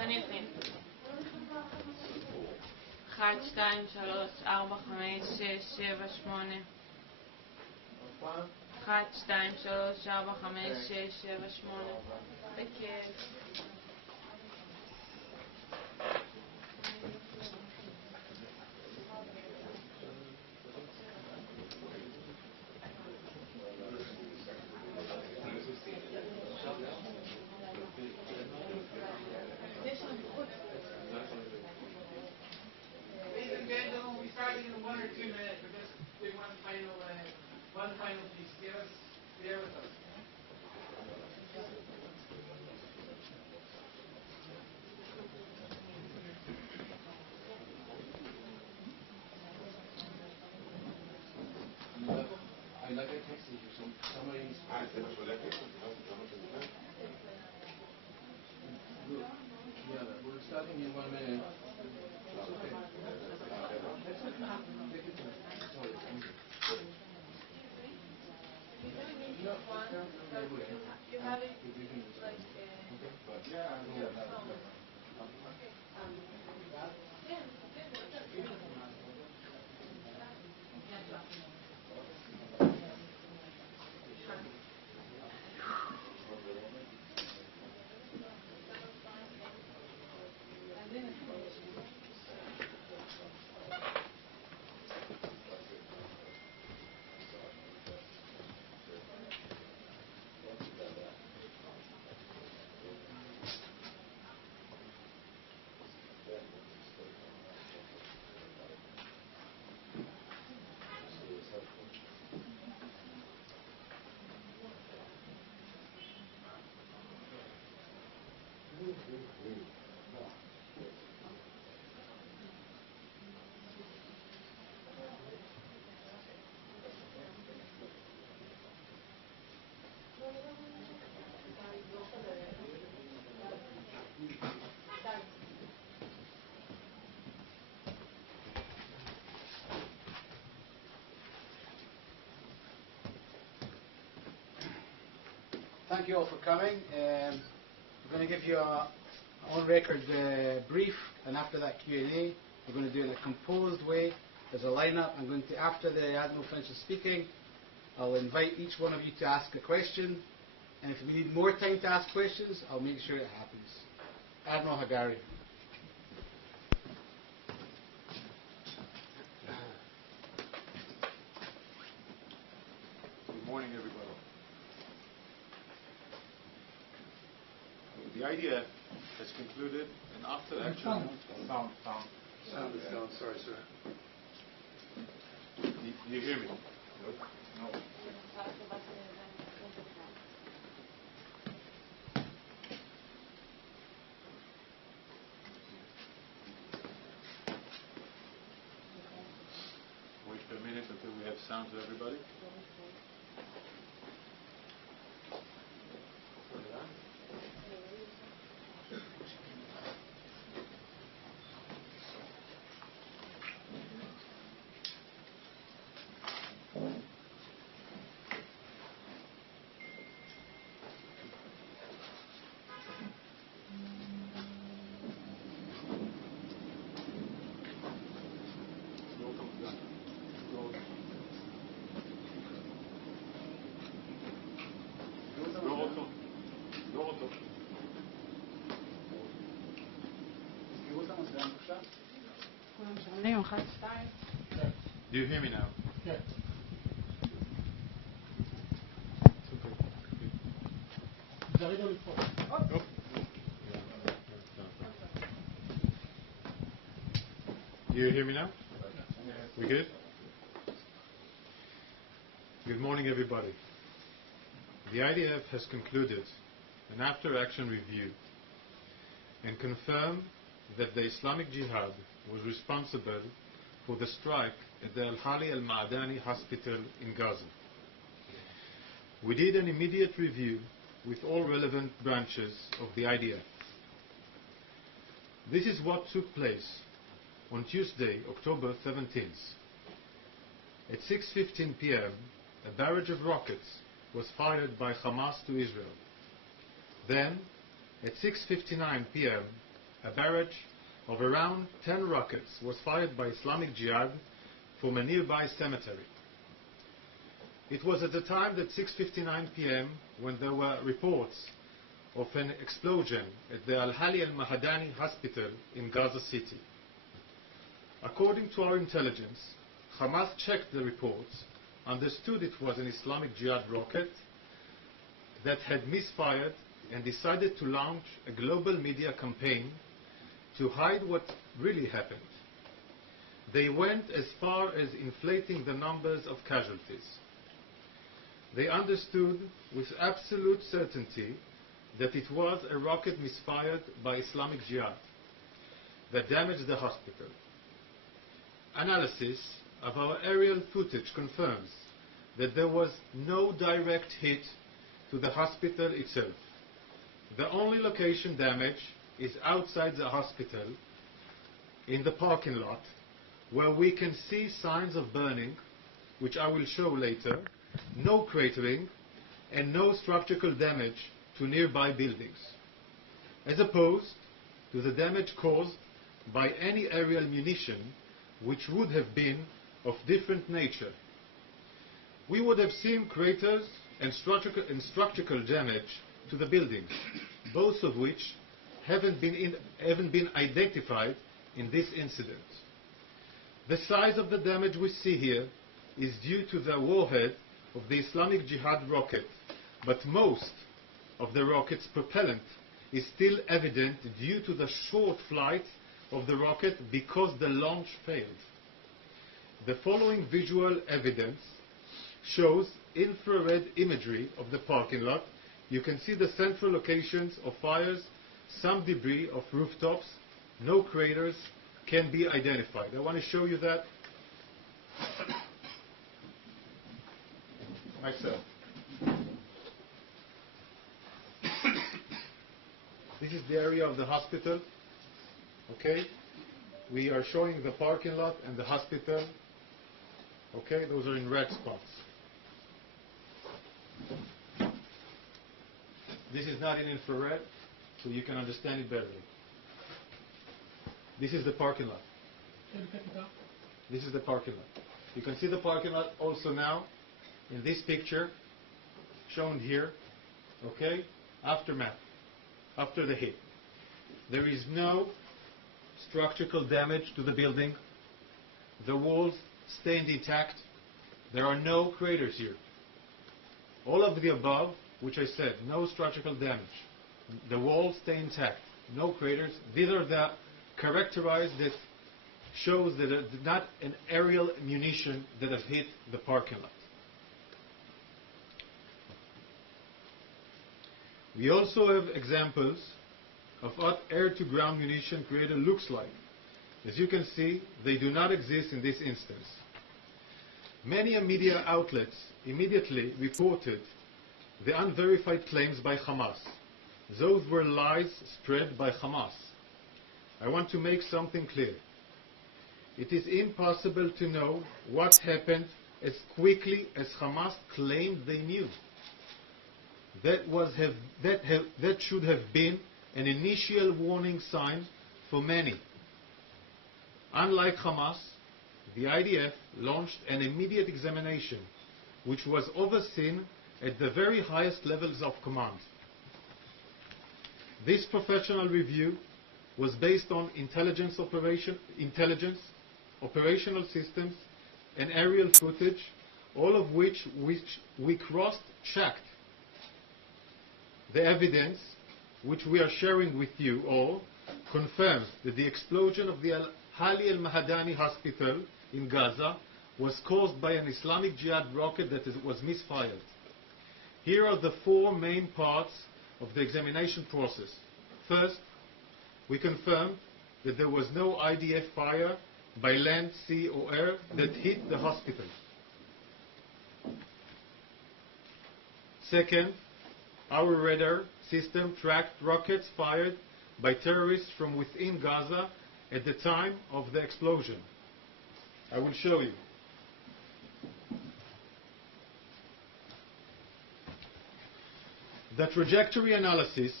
אני אכין. 1, 2, 3, 4, 5, 6, 7, 8. 1, 2, 3, 4, 5, 6, 7, 8. בכיף. In 1 or 2 minutes, we're just doing one final piece. Bear with us. I like a text for some summaries. Yeah, we're starting in 1 minute. Okay. You have it like Thank you all for coming. We're going to give you a on-record brief, and after that Q&A, we're going to do it in a composed way. There's a lineup. I'm going to, after the Admiral finishes speaking, I'll invite each one of you to ask a question, and if we need more time to ask questions, I'll make sure it happens. Admiral Hagari. Good morning, everybody. The IDF has concluded an after-action... Sound is down. Sorry, sir. Do you hear me? No. Wait for a minute until we have sound to everybody. Do you hear me now? Yeah. Do you hear me now? We good? Good morning, everybody. The IDF has concluded an after-action review and confirmed that the Islamic Jihad was responsible for the strike at the Al-Hali Al-Ma'adani hospital in Gaza. We did an immediate review with all relevant branches of the IDF. This is what took place on Tuesday, October 17th. At 6:15 p.m., a barrage of rockets was fired by Hamas to Israel. Then, at 6:59 p.m., a barrage of around 10 rockets was fired by Islamic Jihad from a nearby cemetery. It was at the time that 6:59 p.m. when there were reports of an explosion at the Al-Hali al-Mahadani hospital in Gaza City. According to our intelligence, Hamas checked the reports, understood it was an Islamic Jihad rocket that had misfired, and decided to launch a global media campaign to hide what really happened. They went as far as inflating the numbers of casualties. They understood with absolute certainty that it was a rocket misfired by Islamic Jihad that damaged the hospital. Analysis of our aerial footage confirms that there was no direct hit to the hospital itself. The only location damage is outside the hospital, in the parking lot, where we can see signs of burning, which I will show later, no cratering, and no structural damage to nearby buildings, as opposed to the damage caused by any aerial munition, which would have been of different nature. We would have seen craters and structural damage to the buildings, both of which haven't been identified in this incident. The size of the damage we see here is due to the warhead of the Islamic Jihad rocket, but most of the rocket's propellant is still evident due to the short flight of the rocket because the launch failed. The following visual evidence shows infrared imagery of the parking lot. You can see the central locations of fires, some debris of rooftops, no craters can be identified. I want to show you that myself. This is the area of the hospital. Okay? We are showing the parking lot and the hospital. Okay? Those are in red spots. This is not in infrared, so you can understand it better. This is the parking lot. This is the parking lot. You can see the parking lot also now in this picture shown here. Okay? Aftermath. After the hit. There is no structural damage to the building. The walls stayed intact. There are no craters here. All of the above, which I said, no structural damage. The walls stay intact. No craters. These are the characterized that shows that it's not an aerial munition that has hit the parking lot. We also have examples of what air-to-ground munition creator looks like. As you can see, they do not exist in this instance. Many media outlets immediately reported the unverified claims by Hamas. Those were lies spread by Hamas. I want to make something clear. It is impossible to know what happened as quickly as Hamas claimed they knew. That should have been an initial warning sign for many. Unlike Hamas, the IDF launched an immediate examination, which was overseen at the very highest levels of command. This professional review was based on intelligence, operational systems, and aerial footage, all of which we cross-checked. The evidence, which we are sharing with you all, confirms that the explosion of the Al-Hali al-Mahadani hospital in Gaza was caused by an Islamic Jihad rocket that was misfired. Here are the four main parts of the examination process. First, we confirmed that there was no IDF fire by land, sea or air that hit the hospital. Second, our radar system tracked rockets fired by terrorists from within Gaza at the time of the explosion. I will show you. The trajectory analysis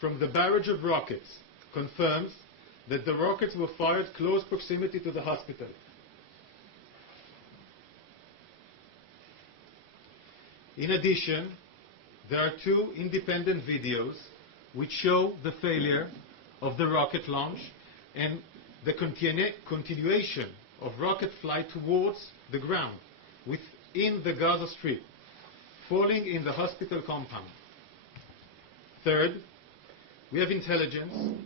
from the barrage of rockets confirms that the rockets were fired close proximity to the hospital. In addition, there are two independent videos which show the failure of the rocket launch and the continuation of rocket flight towards the ground within the Gaza Strip, falling in the hospital compound. Third, we have intelligence,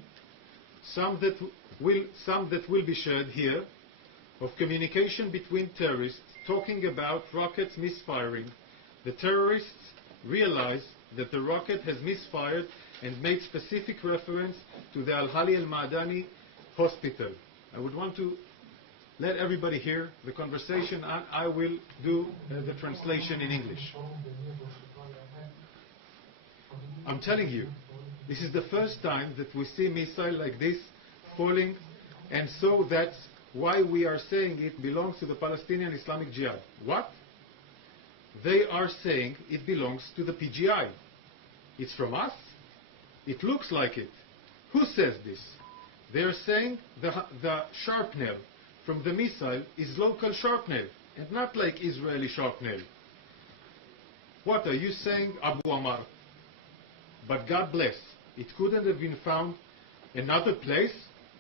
some that will be shared here, of communication between terrorists talking about rockets misfiring. The terrorists realize that the rocket has misfired and made specific reference to the Al-Hali Al-Ma'adani hospital. I would want to let everybody hear the conversation, and I will do the translation in English. I'm telling you, this is the first time that we see a missile like this falling, and so that's why we are saying it belongs to the Palestinian Islamic Jihad. What? They are saying it belongs to the PGI. It's from us? It looks like it. Who says this? They are saying the shrapnel from the missile is local shrapnel and not like Israeli shrapnel. What are you saying, Abu Ammar? But God bless, it couldn't have been found another place,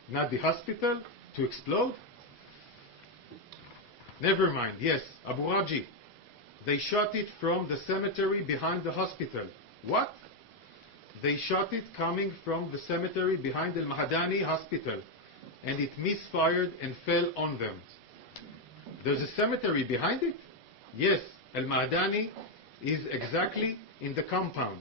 not the hospital, to explode? Never mind, yes, Abu Raji. They shot it from the cemetery behind the hospital. What? They shot it coming from the cemetery behind the Al-Mahadani hospital, and it misfired and fell on them. There's a cemetery behind it? Yes, Al-Mahadani is exactly in the compound.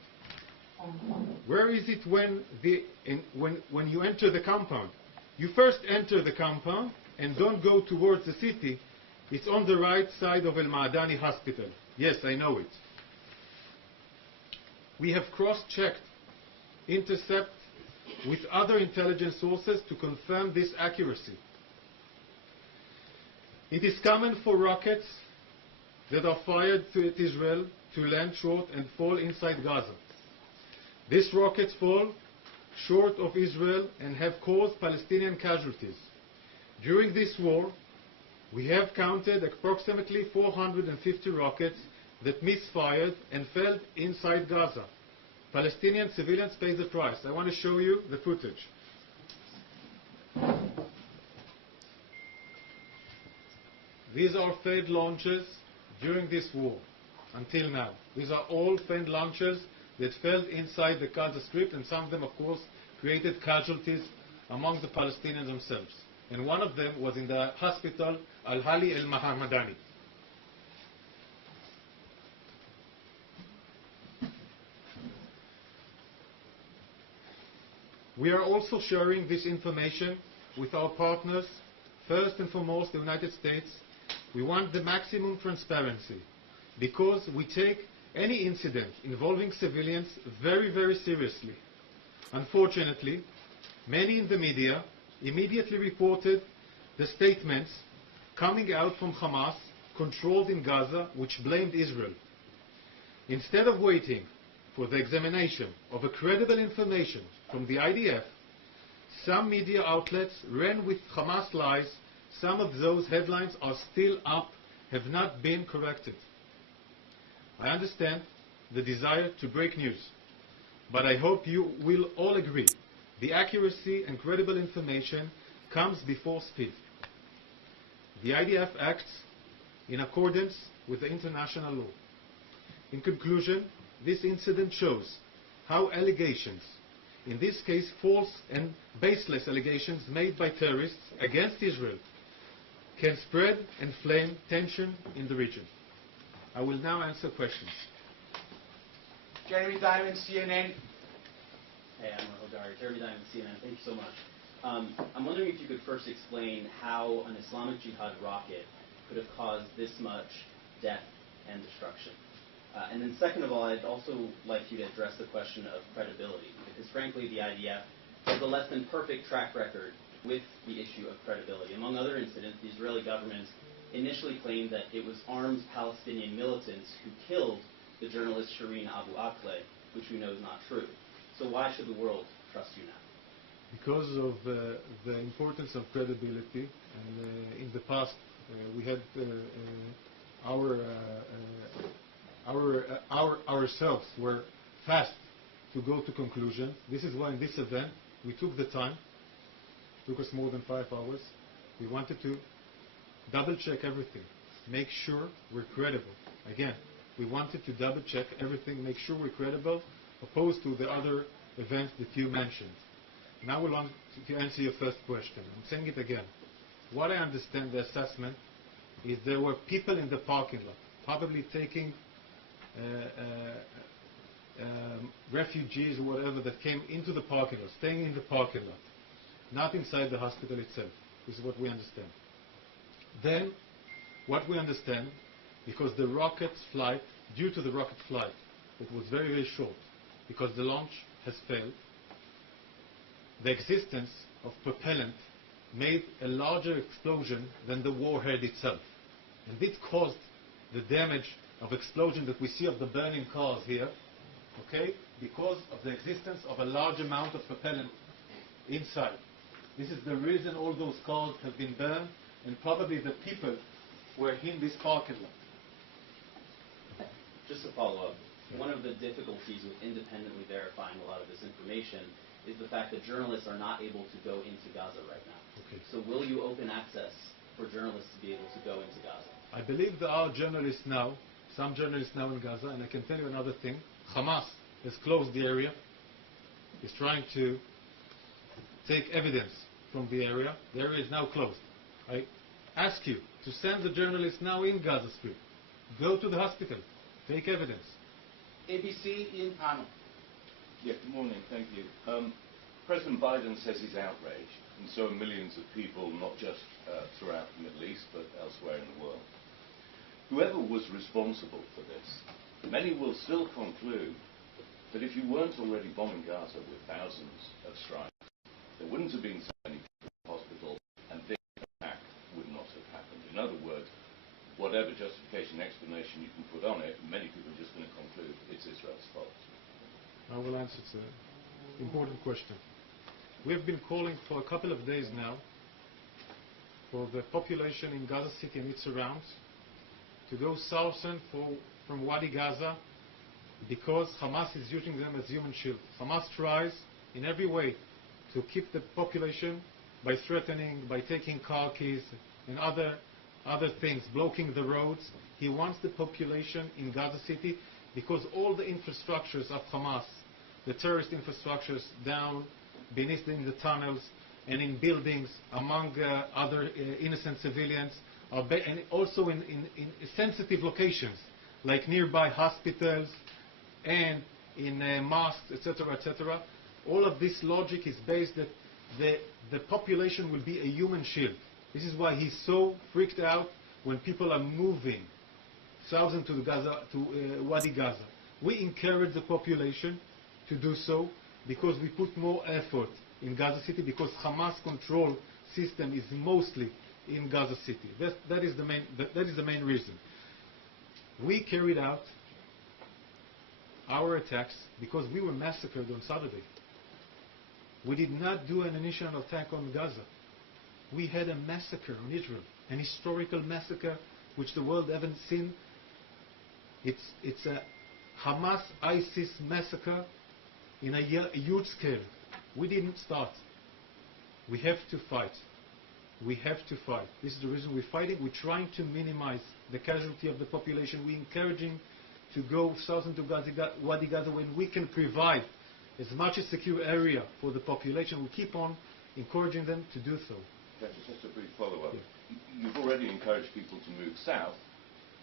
Where is it when you enter the compound? You first enter the compound and don't go towards the city. It's on the right side of Al-Ma'adani hospital. Yes, I know it. We have cross-checked, intercept with other intelligence sources to confirm this accuracy. It is common for rockets that are fired at Israel to land short and fall inside Gaza. These rockets fall short of Israel and have caused Palestinian casualties. During this war, we have counted approximately 450 rockets that misfired and fell inside Gaza. Palestinian civilians pay the price. I want to show you the footage. These are failed launches during this war, until now. These are all failed launches that fell inside the Gaza Strip, and some of them, of course, created casualties among the Palestinians themselves. And one of them was in the hospital Al-Hali Al-Mahamadani. We are also sharing this information with our partners. First and foremost, the United States. We want the maximum transparency because we take any incident involving civilians very, very seriously. Unfortunately, many in the media immediately reported the statements coming out from Hamas, controlled in Gaza, which blamed Israel. Instead of waiting for the examination of a credible information from the IDF, some media outlets ran with Hamas lies. Some of those headlines are still up, have not been corrected. I understand the desire to break news, but I hope you will all agree the accuracy and credible information comes before speed. The IDF acts in accordance with the international law. In conclusion, this incident shows how allegations, in this case false and baseless allegations made by terrorists against Israel, can spread and inflame tension in the region. I will now answer questions. Jeremy Diamond, CNN. Hey, I'm Hodari. Jeremy Diamond, CNN. Thank you so much. I'm wondering if you could first explain how an Islamic Jihad rocket could have caused this much death and destruction. And then second of all, I'd also like you to address the question of credibility, because frankly the IDF has a less than perfect track record with the issue of credibility. Among other incidents, the Israeli government initially claimed that it was armed Palestinian militants who killed the journalist Shireen Abu Akleh, which we know is not true. So why should the world trust you now? Because of the importance of credibility, and in the past we had ourselves were fast to go to conclusion. This is why in this event we took the time. It took us more than 5 hours. We wanted to double check everything, make sure we're credible. Again, we wanted to double check everything, make sure we're credible, opposed to the other events that you mentioned. Now we'll on to answer your first question. I'm saying it again. What I understand the assessment is there were people in the parking lot, probably taking refugees or whatever that came into the parking lot, staying in the parking lot, not inside the hospital itself. This is what we understand. Then, what we understand, because the rocket flight, due to the rocket flight, it was very, very short, because the launch has failed, the existence of propellant made a larger explosion than the warhead itself. And this caused the damage of explosion that we see of the burning cars here, okay, because of the existence of a large amount of propellant inside. This is the reason all those cars have been burned, and probably the people were in this parking lot. Just to follow up, one of the difficulties with independently verifying a lot of this information is the fact that journalists are not able to go into Gaza right now. Okay. So will you open access for journalists to be able to go into Gaza? I believe there are journalists now, some journalists now in Gaza, and I can tell you another thing. Hamas has closed the area, is trying to take evidence from the area. The area is now closed. I ask you to send the journalists now in Gaza Strip. Go to the hospital. Take evidence. ABC in panel. Yeah, good morning, thank you. President Biden says he's outraged, and so are millions of people, not just throughout the Middle East, but elsewhere in the world. Whoever was responsible for this, many will still conclude that if you weren't already bombing Gaza with thousands of strikes, there wouldn't have been so many people in the hospital, and this attack would not have happened. In other words, whatever justification, explanation you can put on it, many people are just going to conclude it's Israel's fault. I will answer to an important question. We have been calling for a couple of days now for the population in Gaza City and its surrounds to go southern from Wadi Gaza, because Hamas is using them as human shield. Hamas tries in every way to keep the population by threatening, by taking car keys and other things, blocking the roads. He wants the population in Gaza City because all the infrastructures of Hamas, the terrorist infrastructures down beneath in the tunnels and in buildings among other innocent civilians, and also in sensitive locations like nearby hospitals and in mosques, etc., etc. All of this logic is based that the population will be a human shield. This is why he's so freaked out when people are moving southern to Wadi Gaza. We encourage the population to do so because we put more effort in Gaza City, because Hamas control system is mostly in Gaza City. That is the main reason. We carried out our attacks because we were massacred on Saturday. We did not do an initial attack on Gaza. We had a massacre on Israel, an historical massacre which the world hasn't seen. It's a Hamas-ISIS massacre in a huge scale. We didn't start. We have to fight. We have to fight. This is the reason we're fighting. We're trying to minimize the casualty of the population. We're encouraging to go southern to Wadi Gaza when we can provide as much a secure area for the population. We keep on encouraging them to do so. Just a brief follow-up. Yeah. You've already encouraged people to move south,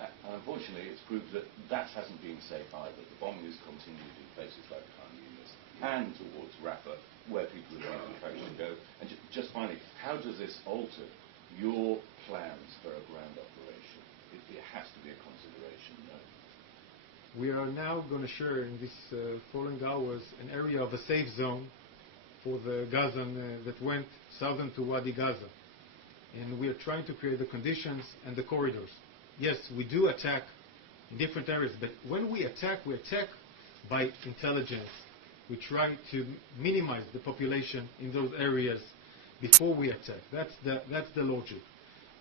and unfortunately it's proved that that hasn't been safe either. The bombing has continued in places like Khan Yunis and towards Rafah, where people are in fact to go. And just finally, how does this alter your plans for a ground operation? It has to be a consideration, no? We are now going to share in this following hours an area of a safe zone for the Gazan that went southern to Wadi Gaza. And we are trying to create the conditions and the corridors. Yes, we do attack in different areas, but when we attack by intelligence, we try to minimize the population in those areas before we attack. That's the logic.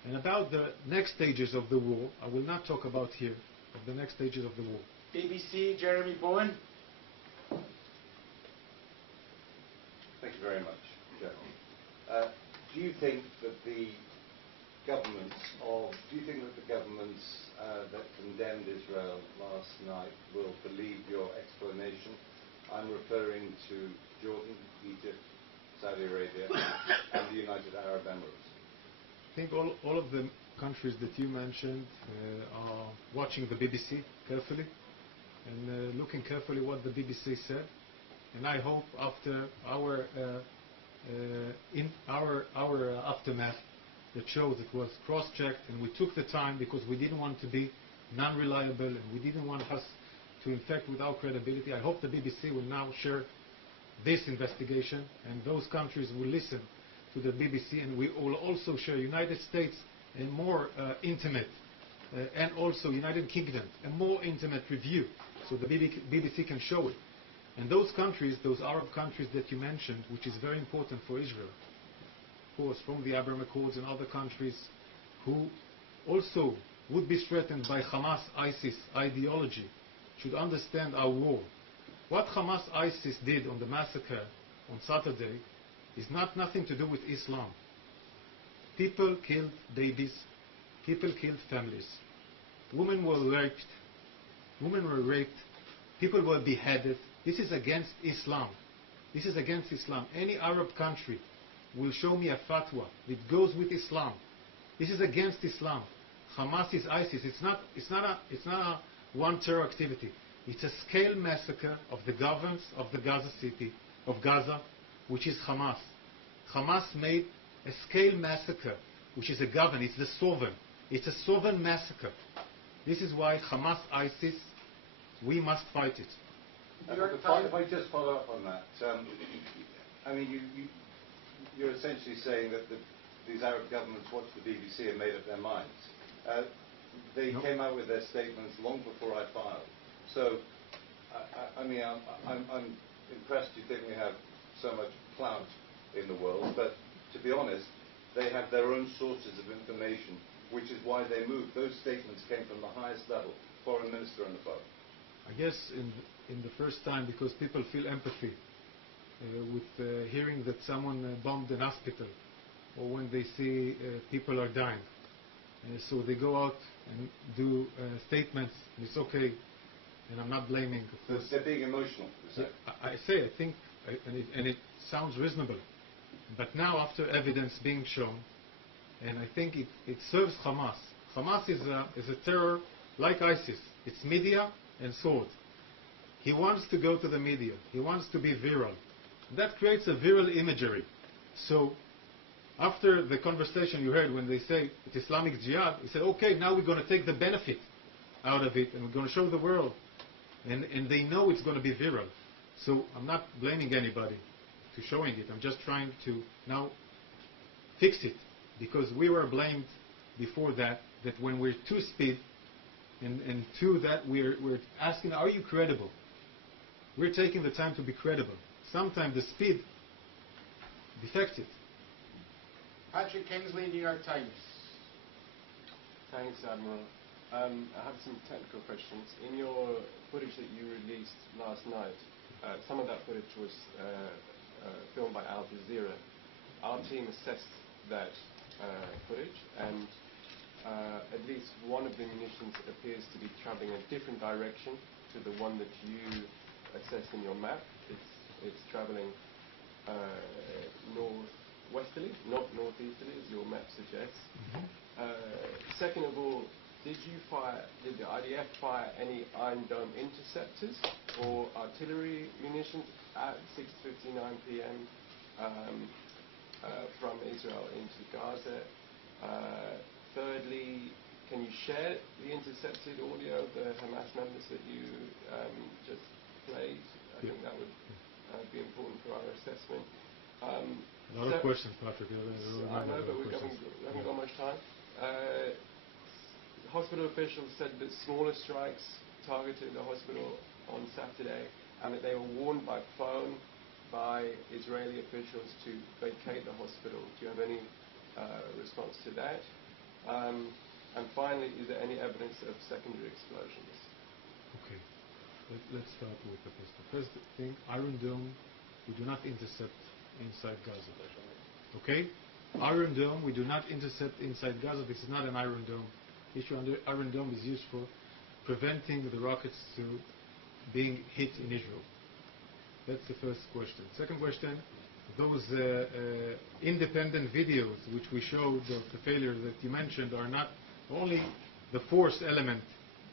And about the next stages of the war, I will not talk about here, of the next stages of the war. BBC, Jeremy Bowen. Thank you very much, Jeremy. Do you think that the governments that condemned Israel last night will believe your explanation? I'm referring to Jordan, Egypt, Saudi Arabia, and the United Arab Emirates. I think all of the countries that you mentioned are watching the BBC carefully and looking carefully what the BBC said. And I hope after our aftermath that shows it was cross-checked and we took the time because we didn't want to be non-reliable and we didn't want us to infect with our credibility. I hope the BBC will now share this investigation and those countries will listen to the BBC, and we will also share United States a more intimate and also United Kingdom a more intimate review so the BBC can show it. And those countries, those Arab countries that you mentioned, which is very important for Israel, of course, from the Abraham Accords and other countries who also would be threatened by Hamas ISIS ideology, should understand our war. What Hamas ISIS did on the massacre on Saturday is nothing to do with Islam. People killed babies, people killed families, women were raped, people were beheaded. This is against Islam. This is against Islam. Any Arab country will show me a fatwa that goes with Islam. This is against Islam. Hamas is ISIS. It's not a one terror activity. It's a scale massacre of the governance of the Gaza city, of Gaza, which is Hamas. Hamas made a scale massacre, which is a govern. It's the sovereign. It's a sovereign massacre. This is why Hamas, ISIS, we must fight it. If I just follow up on that, I mean, you're essentially saying that these Arab governments watched the BBC and made up their minds. They came out with their statements long before I filed. So, I mean, I'm impressed you think we have so much clout in the world, but to be honest, they have their own sources of information, which is why they moved. Those statements came from the highest level, foreign minister and above. I guess in the first time, because people feel empathy with hearing that someone bombed an hospital, or when they see people are dying. So they go out and do statements, and it's okay, and I'm not blaming. They're being emotional. I think, and it sounds reasonable. But now, after evidence being shown, and I think it serves Hamas. Hamas is a terror like ISIS. It's media and sword. He wants to go to the media. He wants to be viral. That creates a viral imagery. So after the conversation you heard when they say it's Islamic Jihad, he said, okay, now we're going to take the benefit out of it and we're going to show the world. And they know it's going to be viral. So I'm not blaming anybody to showing it. I'm just trying to now fix it. Because we were blamed before that when we're too speed, and two, that we're asking, are you credible? We're taking the time to be credible. Sometimes the speed defects it. Patrick Kingsley, New York Times. Thanks, Admiral. I have some technical questions. In your footage that you released last night, some of that footage was filmed by Al Jazeera. Our team assessed that footage, and at least one of the munitions appears to be traveling a different direction to the one that you assessed in your map. It's traveling northwesterly, not northeasterly, as your map suggests. Second of all, did the IDF fire any Iron Dome interceptors or artillery munitions at 6:59 p.m. From Israel into Gaza? Thirdly, can you share the intercepted audio of the Hamas members that you just played? I think that would be important for our assessment. A lot of questions, Patrick. I know, but we haven't got much time. Hospital officials said that smaller strikes targeted the hospital on Saturday, and that they were warned by phone by Israeli officials to vacate the hospital. Do you have any response to that? And finally, is there any evidence of secondary explosions? Okay. Let's start with the first. The first thing, Iron Dome, we do not intercept inside Gaza. Okay? Iron Dome, we do not intercept inside Gaza. This is not an Iron Dome issue. Iron Dome is used for preventing the rockets to being hit in Israel. That's the first question. Second question, those independent videos which we showed of the failure that you mentioned are not only the force element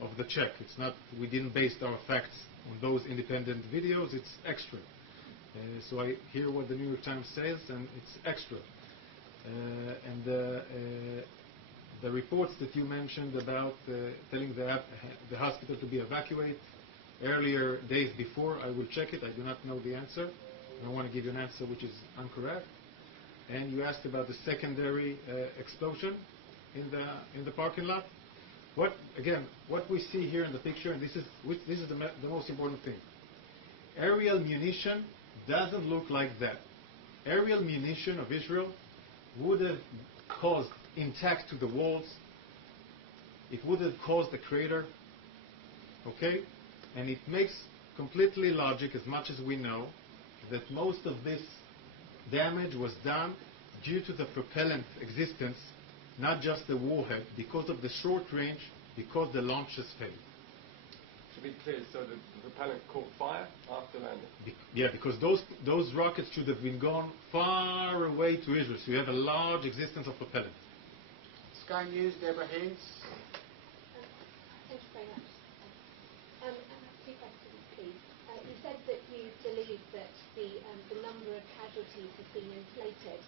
of the check. It's not, we didn't base our facts on those independent videos, it's extra. So I hear what the New York Times says, and it's extra. And the reports that you mentioned about telling the hospital to be evacuated earlier days before, I will check it. I do not know the answer. I don't want to give you an answer which is incorrect. And you asked about the secondary explosion in the parking lot. What we see here in the picture, and this is the most important thing. Aerial munition doesn't look like that. Aerial munition of Israel would have caused intact to the walls. It would have caused a crater. Okay? And it makes completely logic, as much as we know, that most of this damage was done due to the propellant existence, not just the warhead, because of the short range, because the launches failed. To be clear, so the propellant caught fire after landing? Yeah, because those rockets should have been gone far away to Israel, so you have a large existence of propellant. Sky News, Deborah Haynes. Thank you very much. I have two questions, please. You said that you believe that the number of casualties has been inflated.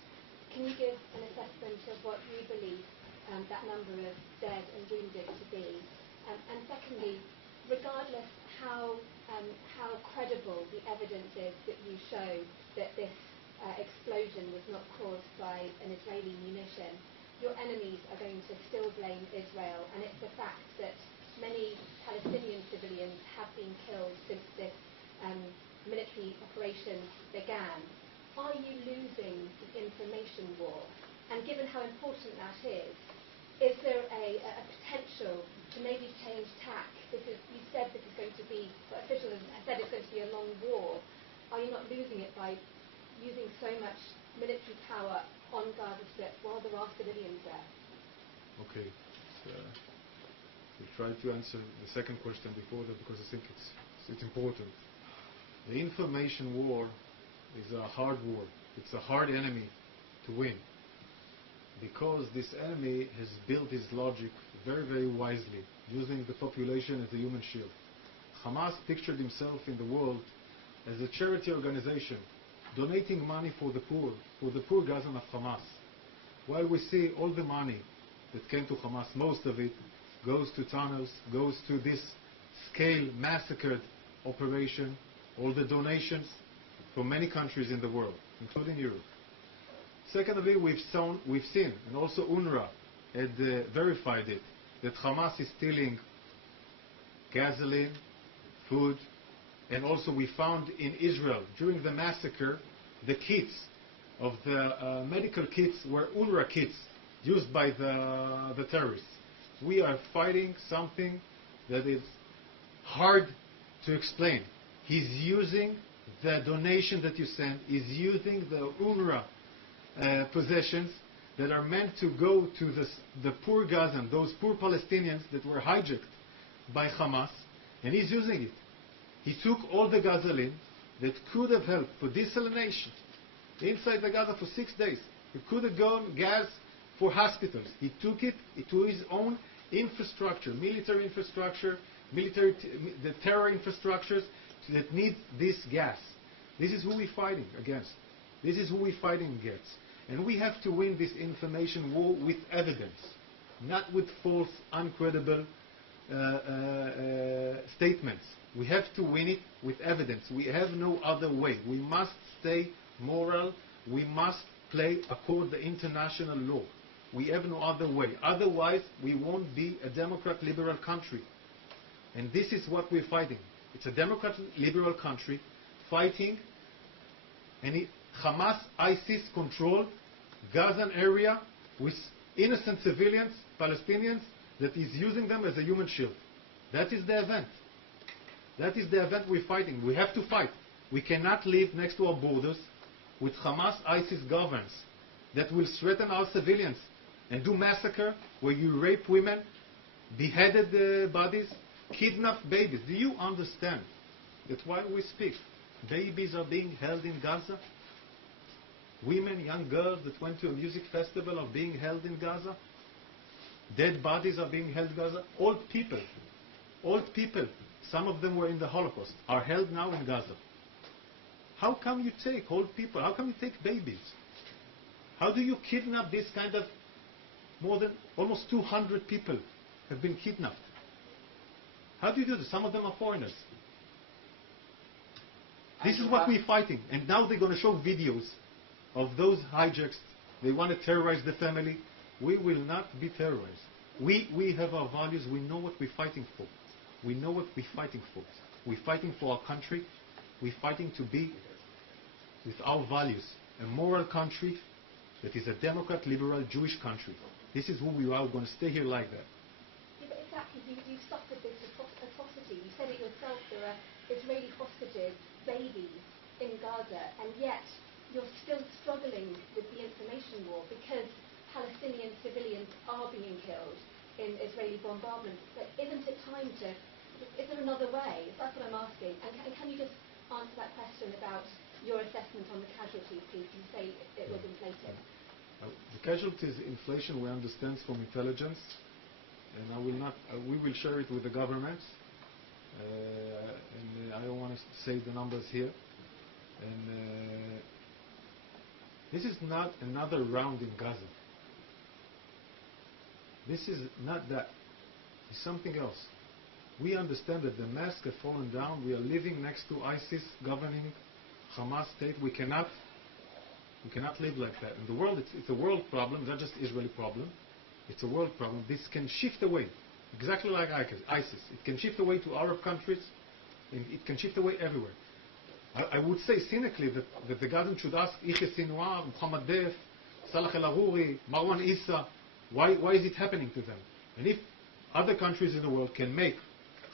Can you give an assessment of what you believe that number of dead and wounded to be? And secondly, regardless how credible the evidence is that you show that this explosion was not caused by an Israeli munition, your enemies are going to still blame Israel, and it's the fact that many Palestinian civilians have been killed since this military operation began. Are you losing the information war? And given how important that is there a potential to maybe change tack? You said this is going to be, officials have said it's going to be a long war. Are you not losing it by using so much military power on Gaza Strip while there are civilians there? Okay. We'll try to answer the second question before that, because I think it's important. The information war is a hard war. It's a hard enemy to win, because this enemy has built his logic very, very wisely, using the population as a human shield. Hamas pictured himself in the world as a charity organization, donating money for the poor Gazan of Hamas. While we see all the money that came to Hamas, most of it goes to tunnels, goes to this scale massacred operation, all the donations from many countries in the world, including Europe. Secondly, we've seen, and also UNRWA had verified it, that Hamas is stealing gasoline, food, and also we found in Israel, during the massacre, the kits of the medical kits were UNRWA kits used by the terrorists. We are fighting something that is hard to explain. He's using the donation that you send, he's using the UNRWA possessions that are meant to go to the poor Gazan, those poor Palestinians that were hijacked by Hamas, and he's using it. He took all the gasoline that could have helped for desalination inside the Gaza for 6 days. It could have gone gas for hospitals. He took it to his own infrastructure, military infrastructure, the terror infrastructures that need this gas. This is who we're fighting against. This is who we're fighting against. And we have to win this information war with evidence, not with false, uncredible statements. We have to win it with evidence. We have no other way. We must stay moral. We must play according to international law. We have no other way. Otherwise, we won't be a democrat liberal country. And this is what we're fighting. It's a Democrat liberal country fighting Hamas, ISIS controlled Gazan area with innocent civilians, Palestinians, that is using them as a human shield. That is the event. That is the event we're fighting. We have to fight. We cannot live next to our borders with Hamas, ISIS governments that will threaten our civilians and do massacre where you rape women, beheaded bodies, kidnap babies. Do you understand that while we speak, babies are being held in Gaza? Women, young girls that went to a music festival are being held in Gaza. Dead bodies are being held in Gaza. Old people, some of them were in the Holocaust, are held now in Gaza. How come you take old people? How come you take babies? How do you kidnap this kind of more than almost 200 people have been kidnapped? How do you do this? Some of them are foreigners. This is what we're fighting. And now they're going to show videos of those hijacks. They want to terrorize the family. We will not be terrorized. We have our values. We know what we're fighting for. We know what we're fighting for. We're fighting for our country. We're fighting to be with our values. A moral country that is a Democrat, liberal, Jewish country. This is who we are. We're going to stay here like that. Yeah, but exactly. You've suffered this atrocity. You said it yourself. There are Israeli hostages, babies in Gaza, and yet you're still struggling with the information war because Palestinian civilians are being killed in Israeli bombardments. But isn't it time to... Is there another way? That's what I'm asking. And can you just answer that question about your assessment on the casualties, please? You say it was inflated. The casualties inflation we understand from intelligence, and I will not. We will share it with the government. And I don't want to say the numbers here. And this is not another round in Gaza. This is not that. It's something else. We understand that the mask has fallen down. We are living next to ISIS governing Hamas state. We cannot live like that. In the world, it's a world problem, not just Israeli problem. It's a world problem. This can shift away, exactly like ISIS. It can shift away to Arab countries, and it can shift away everywhere. I would say cynically that the Gazans should ask Yahya Sinwar, Muhammad Deif, Salah El-Aruri, Marwan Issa, why is it happening to them? And if other countries in the world can make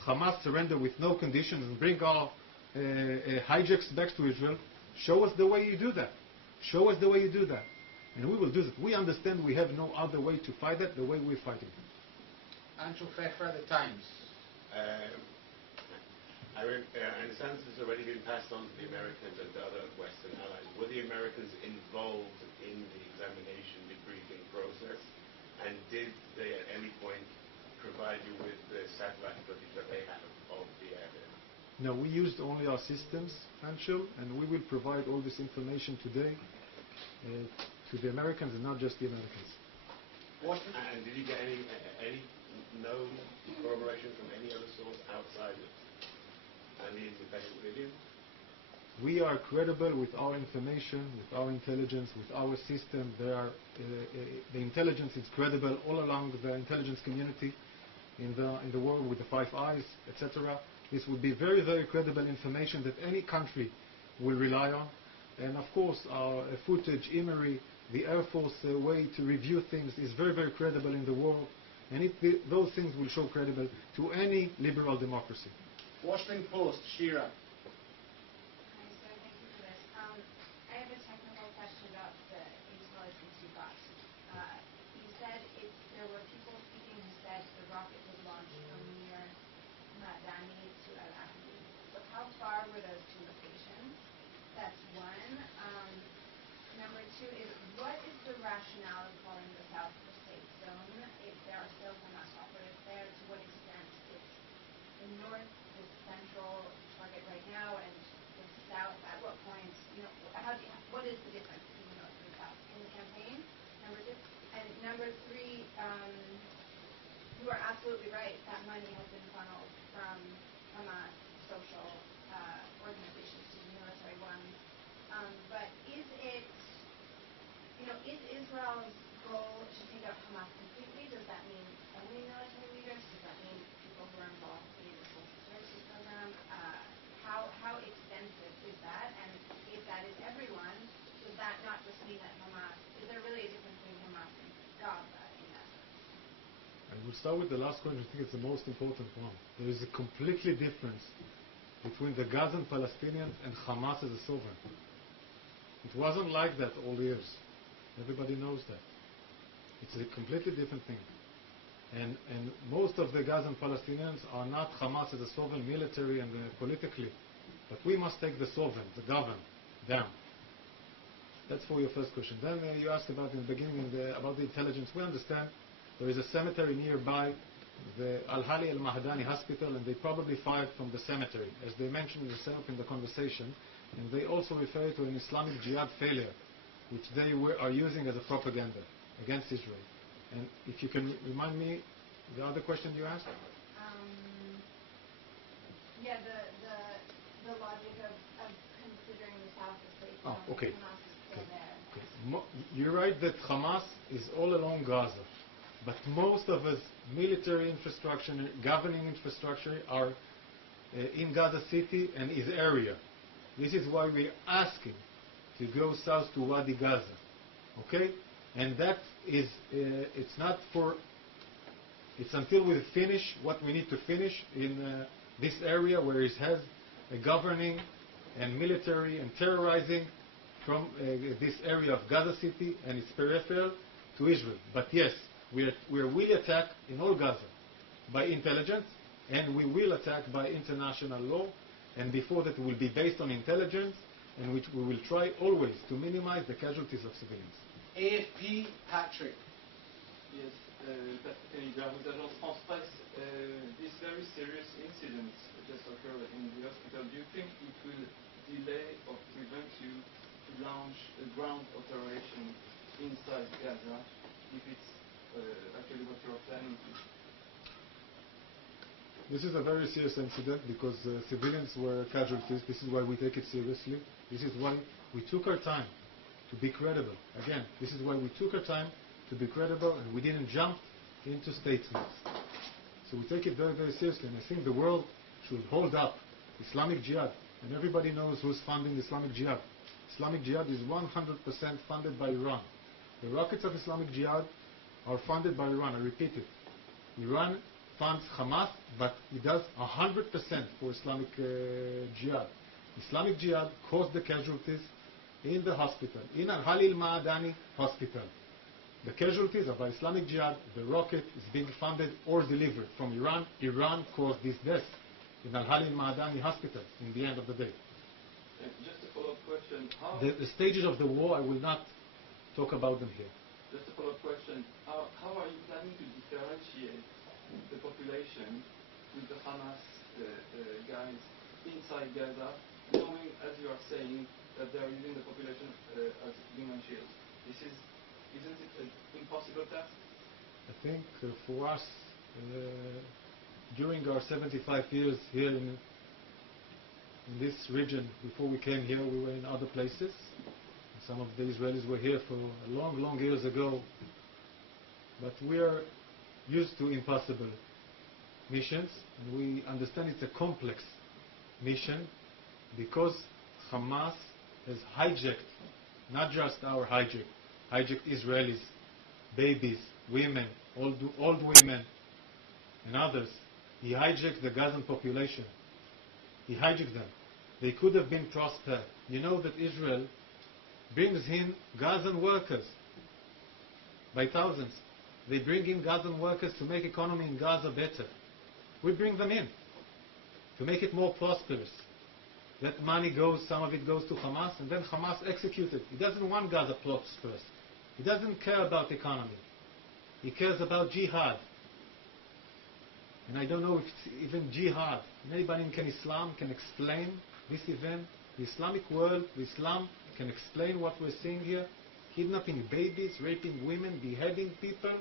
Hamas surrender with no conditions and bring our hijacks back to Israel, show us the way you do that. Show us the way you do that. And we will do that. We understand we have no other way to fight that the way we're fighting. Andrew Pfeffer, The Times. I understand this has already been passed on to the Americans and to other Western allies. Were the Americans involved in the examination debriefing process? And did they at any point provide you with the satellite footage that they have of the area? No, we used only our systems, Anshul, and we will provide all this information today to the Americans and not just the Americans. And did you get any known corroboration from any other source outside of the independent video? We are credible with our information, with our intelligence, with our system. The intelligence is credible all along the intelligence community in the world with the Five Eyes, etc. This would be very, very credible information that any country will rely on. And of course, our footage, imagery, the Air Force way to review things is very, very credible in the world. And those things will show credible to any liberal democracy. Washington Post, Shira. Hi, sir. Thank you for this. I have a technical question about the intelligence you got. You said there were people speaking who said the rocket was launched from near Madani to Al Ahli. So how far were those two locations? That's one. Number two is, what is the rationale of calling the South the safe zone if there are still Hamas operatives there? To what extent is the North the central target right now, and the South at what point? What is the difference between the North and the South in the campaign? Number two, and number three, you are absolutely right. That money has been funneled from Hamas social organizations to the military ones. But is it, is Israel's goal to take out Hamas completely? Does that mean only military leaders? Does that mean people who are involved in the social services program? between Hamas? Is there really a difference between Hamas and Gaza in that sense? I will start with the last question. I think it's the most important one. There is a completely difference between the Gazan Palestinians and Hamas as a sovereign. It wasn't like that all years. Everybody knows that. It's a completely different thing. And most of the Gazan Palestinians are not Hamas as a sovereign military and politically. But we must take the sovereign, the governed, down. That's for your first question. Then you asked about in the beginning about the intelligence. We understand there is a cemetery nearby, the Al-Hali Al-Mahdani Hospital, and they probably fired from the cemetery, as they mentioned themselves in the conversation. And they also refer to an Islamic Jihad failure, which they are using as a propaganda against Israel. And if you can remind me the other question you asked? Yeah, the logic of considering the South as safe. Oh, okay. Hamas is still there. Okay. You're right that Hamas is all along Gaza, but most of its military infrastructure and governing infrastructure are in Gaza City and its area. This is why we're asking to go south to Wadi Gaza. Okay? And that is, it's not for, it's until we finish what we need to finish in this area where it has a governing and military and terrorizing from this area of Gaza City and its peripheral to Israel. But yes, we will attack in all Gaza by intelligence, and we will attack by international law, and before that it will be based on intelligence, and which we will try always to minimize the casualties of civilians. AFP Patrick. Yes, Patrick Hubert with Agence France Presse. This very serious incident just occurred in the hospital. Do you think it will delay or prevent you to launch a ground operation inside Gaza if it's actually what you're planning to? This is a very serious incident because civilians were casualties. This is why we take it seriously. This is why we took our time to be credible. Again, this is why we took our time to be credible and we didn't jump into statements. So we take it very, very seriously, and I think the world should hold up Islamic Jihad, and everybody knows who's funding Islamic Jihad. Islamic Jihad is 100% funded by Iran. The rockets of Islamic Jihad are funded by Iran. I repeat it. Iran funds Hamas, but it does 100% for Islamic Jihad. Islamic Jihad caused the casualties in the hospital, in Al-Hali Al-Ma'adani Hospital. The casualties are by Islamic Jihad. The rocket is being funded or delivered from Iran. Iran caused this death in Al-Hali Al-Ma'adani Hospital in the end of the day. Just a follow-up question. The stages of the war, I will not talk about them here. Just a follow-up question. How are you planning to differentiate the population with the Hamas guys inside Gaza, knowing, as you are saying, that they are using the population as human shields? Isn't it an impossible task? I think for us, during our 75 years here in this region, before we came here, we were in other places. Some of the Israelis were here for long, long years ago. But we are used to impossible missions, and we understand it's a complex mission because Hamas has hijacked, not just our hijacked Israelis, babies, women, old women, and others. He hijacked the Gazan population. He hijacked them. They could have been prospered. You know that Israel brings in Gazan workers by thousands. They bring in Gazan workers to make economy in Gaza better. We bring them in to make it more prosperous. That money goes, some of it goes to Hamas, and then Hamas executes it. He doesn't want Gaza prosperous. He doesn't care about economy. He cares about jihad. And I don't know if it's even jihad. Anybody in Islam can explain this event. The Islamic world, Islam can explain what we're seeing here. Kidnapping babies, raping women, beheading people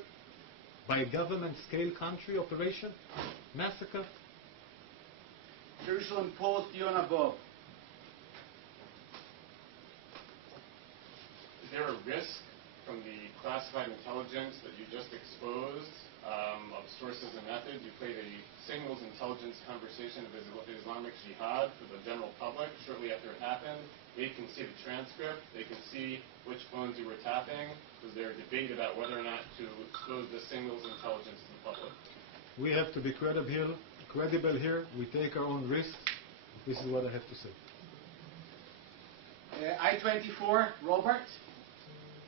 by a government scale country operation. Massacre. Jerusalem Post, Yonah Bob. Is there a risk from the classified intelligence that you just exposed of sources and methods? You played a signals intelligence conversation of Islamic Jihad for the general public shortly immediately after it happened. They can see the transcript. They can see which phones you were tapping. Was there a debate about whether or not to expose the singles intelligence to the public? We have to be credible here. We take our own risks. This is what I have to say. I-24, Robert.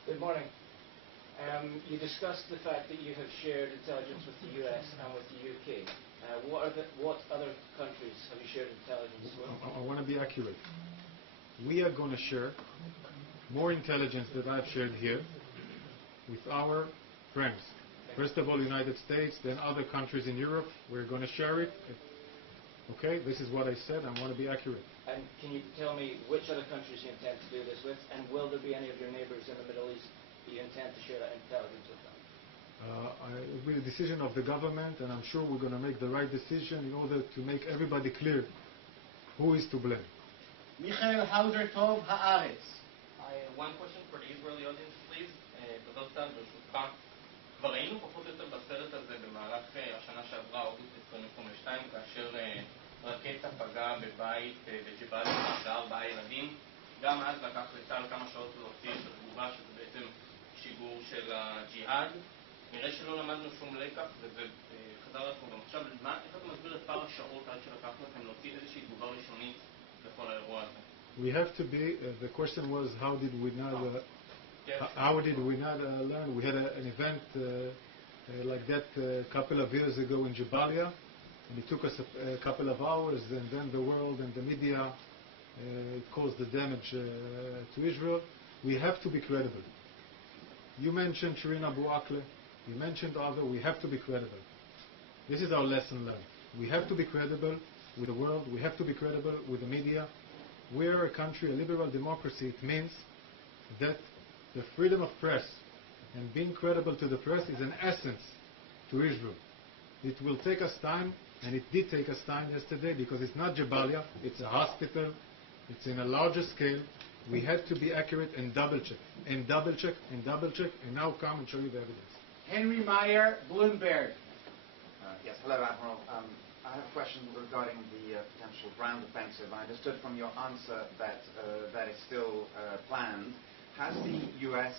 Good morning. You discussed the fact that you have shared intelligence with the US and with the UK. What other countries have you shared intelligence with? I want to be accurate. We are going to share more intelligence that I've shared here with our friends. First of all, United States, then other countries in Europe. We're going to share it. Okay, this is what I said. I want to be accurate. And can you tell me which other countries you intend to do this with? And will there be any of your neighbors in the Middle East that you intend to share that intelligence with them? It will be a decision of the government, and I'm sure we're going to make the right decision in order to make everybody clear who is to blame. Michael Hauser Tov, Haaretz. One question for the Israeli audience, please. תודות טל, ברשותך. כבר היינו פחות או יותר בסרט הזה במהלך השנה שעברה, אוגוסט 2022, כאשר רקטה פגעה בבית בג'באליה, ו4 ילדים. גם אז לקח לצה"ל כמה שעות להוציא את התגובה, שזה בעצם שיגור של הג'יהאד. נראה שלא למדנו שום לקח, וזה חזר לכם גם עכשיו. איך אתה מסביר את פער השעות עד שלקח לכם להוציא איזושהי תגובה ראשונית לכל האירוע הזה? We have to be, the question was how did we not learn? We had an event like that a couple of years ago in Jabalia, and it took us a couple of hours, and then the world and the media caused the damage to Israel. We have to be credible. You mentioned Shireen Abu Akleh, you mentioned other, we have to be credible. This is our lesson learned. We have to be credible with the world, we have to be credible with the media. We are a country, a liberal democracy. It means that the freedom of press and being credible to the press is an essence to Israel. It will take us time, and it did take us time yesterday, because it's not Jabalia, it's a hospital, it's in a larger scale. We had to be accurate and double-check, and double-check, and double-check, and now come and show you the evidence. Henry Meyer, Bloomberg. Yes, hello, Admiral. I have a question regarding the potential ground offensive. I understood from your answer that that is still planned. Has the U.S.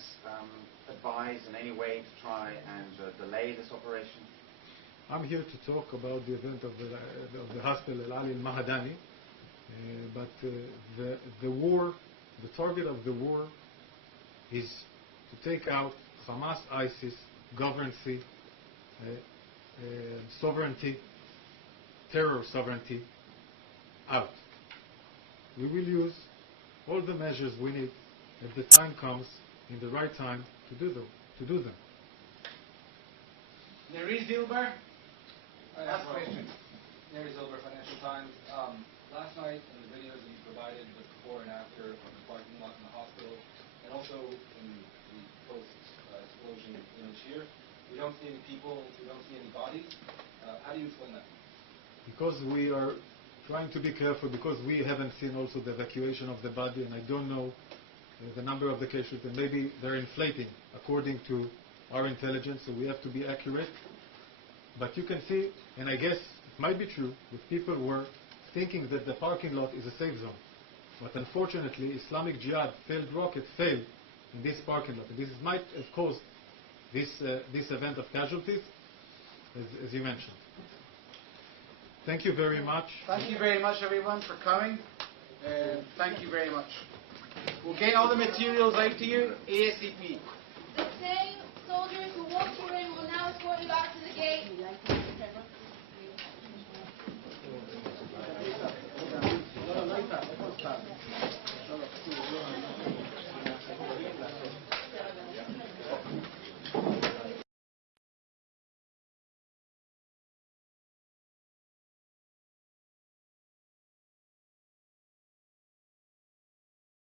advised in any way to try and delay this operation? I'm here to talk about the event of the hospital Al Ali al-Mahadani, but the war, the target of the war is to take out Hamas, ISIS, governance, sovereignty, terror sovereignty out. We will use all the measures we need if the time comes, in the right time, to do them. Neri Zilber. Last question. Neri Zilber, Financial Times. Last night in the videos that you provided, the before and after of the parking lot in the hospital, and also in the post-explosion image here, we don't see any people, we don't see any bodies. How do you explain that? Because we are trying to be careful, because we haven't seen also the evacuation of the body, and I don't know the number of the casualties, and maybe they're inflating according to our intelligence, so we have to be accurate. But you can see, and I guess it might be true, that people were thinking that the parking lot is a safe zone. But unfortunately, Islamic Jihad failed rocket failed in this parking lot. And this might have caused this event of casualties, as you mentioned. Thank you very much. Thank you very much, everyone, for coming. Thank you very much. We'll get all the materials out to you ASAP. The same soldiers who walked you in will now escort you out to the gate.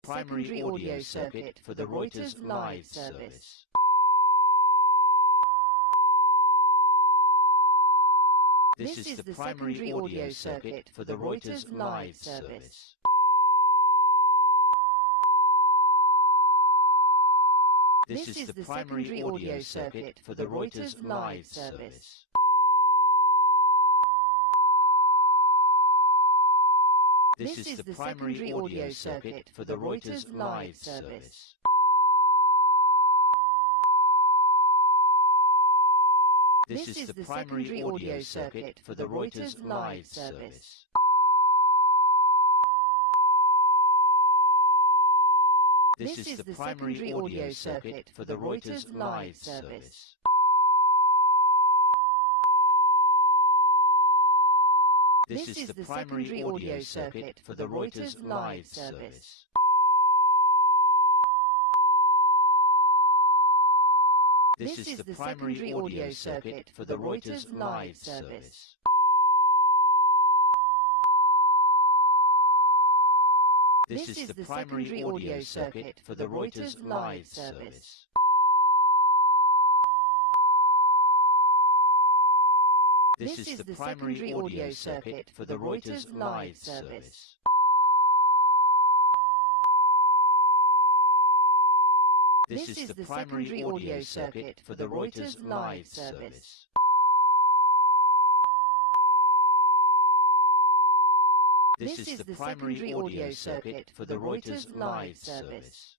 Primary audio circuit for the Reuters live service. This is the primary audio circuit for the Reuters live service. This is the primary audio circuit for the Reuters live service. This is the primary audio circuit for the Reuters live service. This is the primary audio circuit for the Reuters live service. This is the primary audio circuit for the Reuters live service. This is the primary audio circuit for the Reuters live service. This is the primary audio circuit for the Reuters live service. This is the primary audio circuit for the Reuters live service. This is the primary audio circuit for the Reuters live service. This is the primary audio circuit for the Reuters live service. This is the primary audio circuit for the Reuters live service.